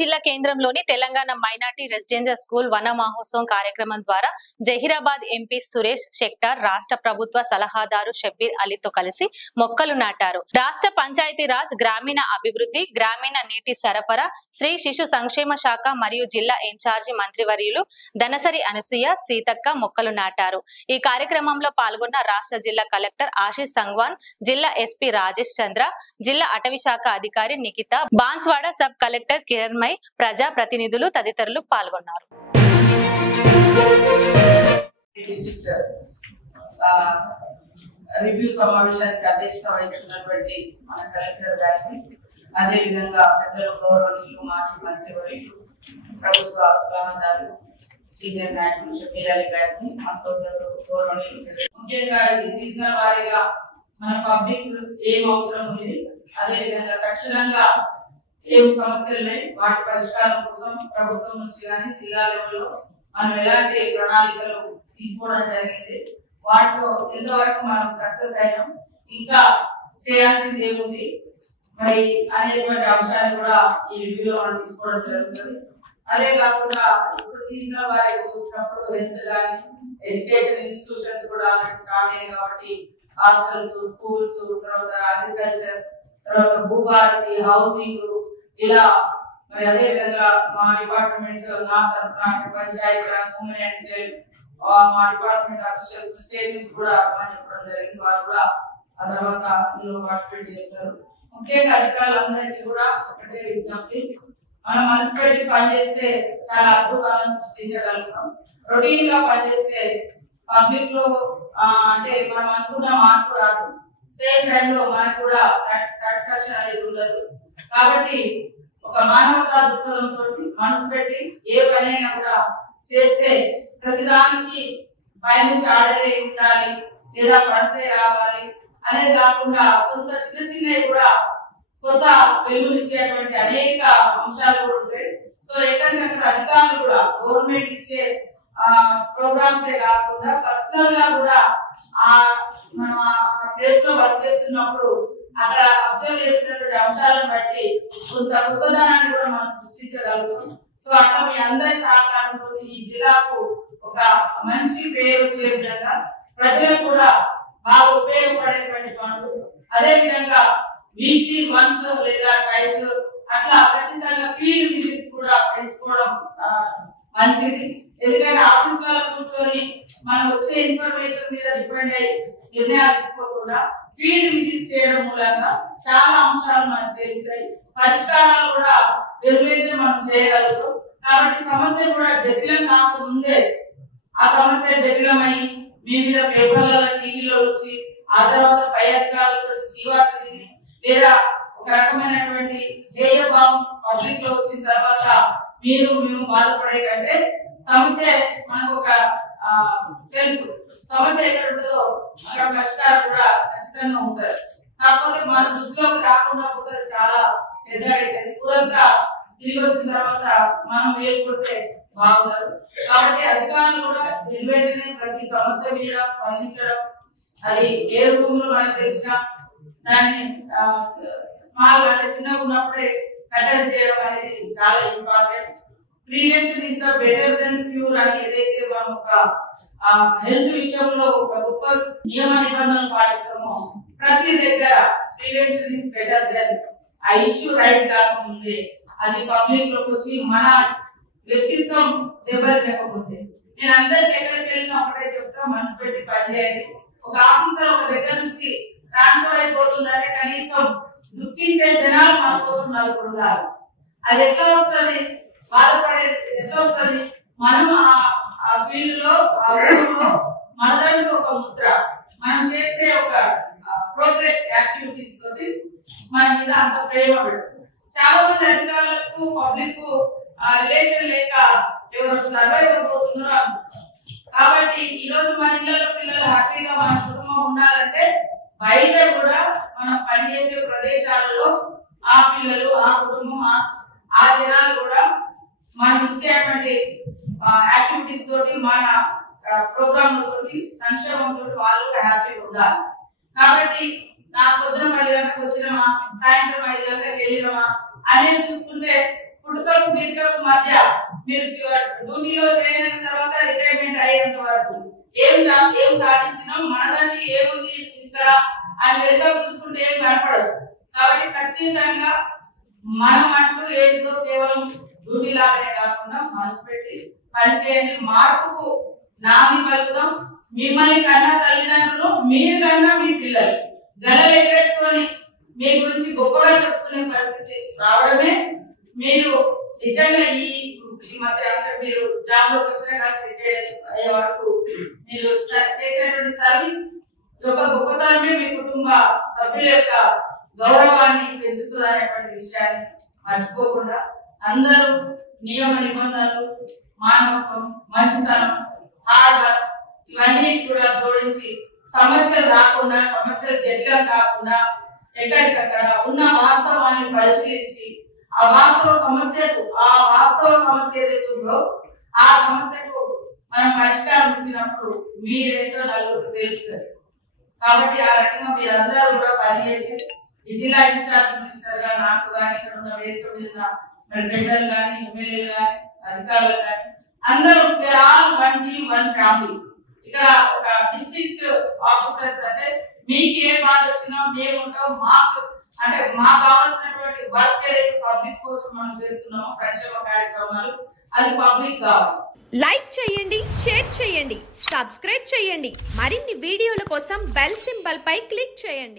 జిల్లా కేంద్రంలోని Telangana minority residential school వన మహోత్సవం కార్యక్రమం ద్వారా జహీరాబాద్ ఎంపీ సురేష్ శెట్టార్ రాష్ట్ర ప్రభుత్వ సలహాదారు షబ్బీర్ అలీతో కలిసి మొక్కలు నాటారు. రాష్ట్ర పంచాయతీరాజ్, గ్రామీణ అభివృద్ధి, గ్రామీణ నీటి సరఫరా, స్త్రీ శిశు సంక్షేమ శాఖ మరియు జిల్లా ఇన్ఛార్జి మంత్రివర్యులు దనసరి అనసూయ, సీతక్క మొక్కలు నాటారు. ఈ కార్యక్రమంలో పాల్గొన్న రాష్ట్ర జిల్లా కలెక్టర్ ఆశీష్ సంగ్వాన్, జిల్లా ఎస్పీ రాజేష్ చంద్ర, జిల్లా అటవీ శాఖ అధికారి నిఖిత, బాన్స్వాడ సబ్ కలెక్టర్ కిరణ్మయ్, ప్రజా ప్రతినిధులు తదితరులు పాల్గొన్నారు. రివ్యూ సమావేశానికి అధ్యక్షత వహిస్తున్నటువంటి మన కలెక్టర్ గారిని, అదే విధంగా పెద్దలు గౌరవనీయులు మాజీ మంత్రివర్యులు, ప్రభుత్వ సలహాదారు, సీనియర్ నాయకులు షబ్బీర్ అలీ గారిని, మా సోదరులు గౌరవనీయులు, ముఖ్యంగా ఈ సీజనల్ వారీగా మన పబ్లిక్ ఏం అవసరం ఉంది, అదే విధంగా తక్షణంగా ఏం సమస్యలు ఉన్నాయి, వాటి పరిష్కారం కోసం ప్రభుత్వం నుంచి కానీ జిల్లా లెవెల్లో మనం ఎలాంటి ప్రణాళికలు తీసుకోవడం జరిగింది, వాటిలో ఎంతవరకు మనం సక్సెస్ అయినాం, ఇంకా చేయాల్సింది ఏముంది మరి అనేటువంటి అంశాన్ని కూడా ఈ రివ్యూలో మనం తీసుకోవడం జరుగుతుంది. అదే కాకుండా ఇప్పుడు సీజనల్ వారికి చూసినప్పుడు హెల్త్ కానీ ఎడ్యుకేషన్ ఇన్స్టిట్యూషన్స్ కూడా స్టార్ట్ అయ్యాయి కాబట్టి హాస్టల్స్, స్కూల్స్, తర్వాత అగ్రికల్చర్, తర్వాత భూభారతి, హౌసింగ్, ఇలా మరి అదే విధంగా మా డిపార్ట్మెంట్ నా తరఫున పంచాయతీరాజ్, ఉమెన్ అండ్ చైల్డ్, మా డిపార్ట్మెంట్ అఫీషియల్స్ స్టేట్ నుంచి కూడా చెప్పడం జరిగింది. వారు కూడా ఆ తర్వాత ఇందులో పార్టిసిపేట్ చేస్తారు. ముఖ్యంగా అధికారులందరికీ కూడా ఒకటే విజ్ఞప్తి, మనం మనసు పెట్టి పనిచేస్తే చాలా అద్భుతాలను సృష్టించగలుగుతాం. రొటీన్ గా పనిచేస్తే పబ్లిక్ లో అంటే మనం అనుకున్న మార్పు రాదు, సేమ్ టైంలో మనకు కూడా సాటిస్ఫాక్షన్ అనేది ఉండదు. కాబట్టి ఒక మానవతా దృక్పథంతో మనసు పెట్టి ఏ పనైనా కూడా చేస్తే ప్రతిదానికి పైనుంచి ఆర్డరే ఉండాలి లేదా ఫండ్సే రావాలి అనేది కాకుండా కొంత చిన్న చిన్నవి కూడా కొత్త వెలుగునిచ్చేటువంటి అనేక అంశాలు కూడా ఉంటాయి. సో ఎక్కడికక్కడ అధికారులు కూడా గవర్నమెంట్ ఇచ్చే ప్రోగ్రామ్సే కాకుండా పర్సనల్ గా కూడా మనం ప్లేస్ లో వర్క్ చేస్తున్నప్పుడు అక్కడ అబ్జర్వ్ చేసినటువంటి అంశాలను బట్టి కొంత కొత్తదనాన్ని కూడా మనం సృష్టించగలుగుతాం. సో అట్లా మీ అందరి సహకారంతో ఈ జిల్లాకు ఒక మంచి పేరు వచ్చే విధంగా ప్రజలకు కూడా బాగా ఉపయోగపడేటువంటి పనులు, అదే విధంగా వీక్లీ వన్స్ లేదా ట్వైస్ అట్లా ఖచ్చితంగా ఫీల్డ్ విజిట్స్ కూడా పెంచుకోవడం మంచిది. ఎందుకంటే ఆఫీసులలో కూర్చొని మనం వచ్చే ఇన్ఫర్మేషన్ మీద డిపెండ్ అయ్యి నిర్ణయాలు తీసుకోకుండా ఫీల్డ్ విజిట్ చేయడం మూలంగా చాలా అంశాలు మనకు తెలుస్తాయి, పరిష్కారాలు కూడా వెంటనే మనం చేయగలుగుతాం. కాబట్టి సమస్య కూడా జటిలం కాకముందే ఆ సమస్య జటిలమై మీ మీద పేపర్లలో, టీవీలో వచ్చి ఆ తర్వాత పై అధికారులతో చీవాట్లు లేదా ఒక రకమైనటువంటి ధ్యేయభావం పబ్లిక్ లో వచ్చిన తర్వాత మేము బాధపడే కంటే సమస్య మనకు ఒక తెలుసు, సమస్య ఎక్కడ ఉంటుందో అక్కడ పరిష్కారం కూడా ఖచ్చితంగా ఉంటుంది. కాకపోతే మన దృష్టిలోకి రాకుండా పోతే చాలా పెద్దగా అవుతుంది. ఊరంతా తిరిగి వచ్చిన తర్వాత మనం వేలుకుంటే బాగుండదు. కాబట్టి అధికారులు కూడా వెంటనే ప్రతి సమస్య మీద స్పందించడం, అది ఏ రూపంలో మనకు తెలిసిన దాన్ని స్మాల్ అంటే చిన్నగా ఉన్నప్పుడే కట్టడి చేయడం అనేది చాలా important. Prevention is the better than cure అని ఏదైతే మనం ఒక హెల్త్ విషయంలో ఒక గొప్ప నియమ నిబంధనలు పాటిస్తామో ప్రతి దగ్గర ప్రివెన్షన్ ఇస్ బెటర్ దెన్ ఆ ఇష్యూ రైజ్ కాకముందే అది పబ్లిక్ లోకి వచ్చి మన వ్యక్తిత్వం దెబ్బతినకపోతే, నేను అందరికి ఎక్కడికి వెళ్ళినా ఒకటే చెప్తా, మనసు పెట్టి పనిచేయండి. ఒక ఆఫీసర్ ఒక దగ్గర నుంచి ట్రాన్స్ఫర్ అయిపోతుందంటే కనీసం దుఃఖించే జనాలు మన కోసం నలుగురు ఉండాలి. అది ఎట్లా వస్తుంది, బాధపడేది ఎట్లా వస్తుంది, మనం ఆ ఫీల్డ్ లో ఆ ఊళ్ళో మనదంటూ ఒక ముద్ర, మనం చేసే ఒక ప్రోగ్రెస్ యాక్టివిటీస్ తోటి మన మీద అంత ప్రేమ పెడుతుంది. చాలా మంది అధికారులకు పబ్లిక్ రిలేషన్ లేక ఎవరు వస్తున్నారో ఎవరు పోతున్నారో అనుకుంటారు. కాబట్టి ఈ రోజు మన ఇళ్ళలో పిల్లలు హ్యాపీగా మన కుటుంబం ఉండాలంటే బయట కూడా మనం పనిచేసే ప్రదేశాలలో ఆ పిల్లలు, ఆ కుటుంబం, ఆ జనాలు కూడా మనం ఇచ్చేటువంటి యాక్టివిటీస్ తోటి, మన ప్రోగ్రామ్ తోటి, సంక్షేమంతో వాళ్ళు కూడా హ్యాపీగా ఉండాలి. కాబట్టి నా పొద్దున 10 గంటలకు వచ్చినమా, సాయంత్రం 5 గంటలకు వెళ్ళినమా అనేది చూసుకుంటే పుట్టుకకు గిట్టుకకు మధ్య మీరు డ్యూటీలో జాయిన్ అయిన తర్వాత రిటైర్మెంట్ అయ్యేంత వరకు ఏం సాధించినాం, మనదంటే ఏముంది ఇక్కడ అని వెనుక చూసుకుంటే ఏం కనపడదు. కాబట్టి ఖచ్చితంగా మనం అంటూ ఏదో కేవలం డ్యూటీ లాగానే కాకుండా మనసు పెట్టి పనిచేయండి, మార్పుకు నాంది పలుకుదాం. మిమ్మల్ని కన్నా తల్లిదండ్రులు, మీరు కన్నా మీ పిల్లలు గలలు ఎగరేసుకొని మీ గురించి గొప్పగా చెప్పుకునే పరిస్థితి రావడమే మీరు నిజంగా ఈ మధ్య అంటే మీరు జాబ్ లోకి వచ్చిన కాదు రిటైర్ అయ్యే వరకు మీరు చేసేటువంటి సర్వీస్ యొక్క గొప్పతనమే మీ కుటుంబ సభ్యుల యొక్క గౌరవాన్ని పెంచుతుంది అనేటువంటి విషయాన్ని మర్చిపోకుండా అందరూ నియమ నిబంధనలు, మానవత్వం, మంచితనం, హార్డ్ వర్క్ ఇవన్నీ కూడా జోడించి సమస్యలు రాకుండా, సమస్యలు జటిలం కాకుండా ఎక్కడికక్కడ ఉన్న వాస్తవాన్ని పరిశీలించి ఆ వాస్తవ సమస్య ఏదైతుందో ఆ సమస్యకు మనం పరిష్కారం ఇచ్చినప్పుడు మీరేంటో నలుగురికి తెలుస్తుంది. కాబట్టి ఆ రకంగా మీరందరూ కూడా పనిచేసి ఈ జిల్లా ఇన్ఛార్జ్ మినిస్టర్ గా నాకు కానీ ఇక్కడ ఉన్న వేదిక మీద మరి పెద్దలు కానీ ఎమ్మెల్యేలు కానీ అధికారులు కానీ అందరూ all one team one family. ఇక్కడ ఒక డిస్ట్రిక్ట్ ఆఫీసర్స్ అంటే మీకు ఏ బాధ వచ్చినా మేము ఉంటాం, మాకు కావాల్సినటువంటి వర్క్ ఏదైతే పబ్లిక్ కోసం మనం చేస్తున్నామో సంక్షేమ కార్యక్రమాలు అది పబ్లిక్ కావాలి. లైక్ చేయండి, షేర్ చేయండి, సబ్స్క్రైబ్ చేయండి. మరిన్ని వీడియోల కోసం బెల్ సింబల్ పై క్లిక్ చేయండి.